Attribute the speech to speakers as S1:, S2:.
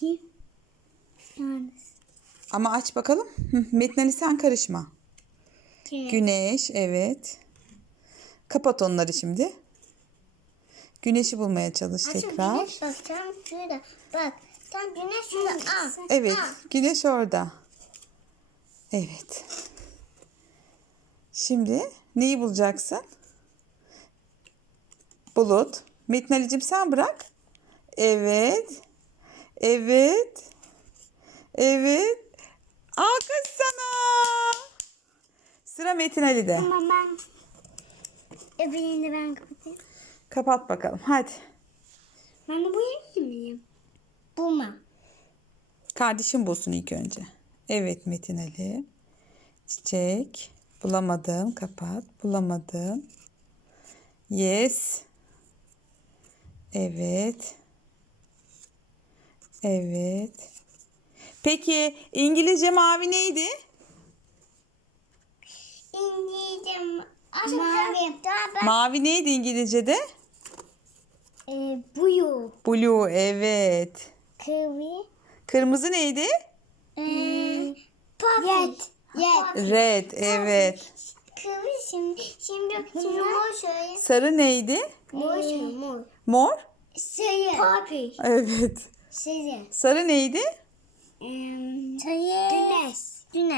S1: Kim? Yani.
S2: Ama aç bakalım. Ali sen karışma.
S1: Kim?
S2: Güneş evet. Kapat onları şimdi. Güneşi bulmaya çalış
S1: Açın
S2: tekrar.
S1: güneş bak tam şurada. Bak tam güneş şurada. Al.
S2: Evet,
S1: Al.
S2: güneş orada. Evet. Şimdi neyi bulacaksın? Bulut. Metin Ali'cim sen bırak. Evet. Evet. Evet. Alkış sana. Sıra Metin Ali'de.
S1: Ama ben öbürünü ben kapatayım.
S2: Kapat bakalım. Hadi.
S1: Ben de boyayayım mıyım? Bulma.
S2: Kardeşim bulsun ilk önce. Evet Metin Ali. Çiçek. Bulamadım. Kapat. Bulamadım. Yes. Evet. Evet. Peki İngilizce mavi neydi?
S1: İngilizce mavi.
S2: Mavi neydi İngilizce'de?
S1: e, buyu.
S2: Blue. Evet.
S1: Kıvı.
S2: Kırmızı neydi?
S1: E, Yet. Yet.
S2: Red. Evet.
S1: Kıvı şimdi. Şimdi, şimdi mor şöyle.
S2: Sarı neydi?
S1: Mor şöyle mor.
S2: Mor.
S1: Sarı. Poppy.
S2: Evet.
S1: Sarı.
S2: Sarı neydi?
S1: Sarı. Güneş. Güneş.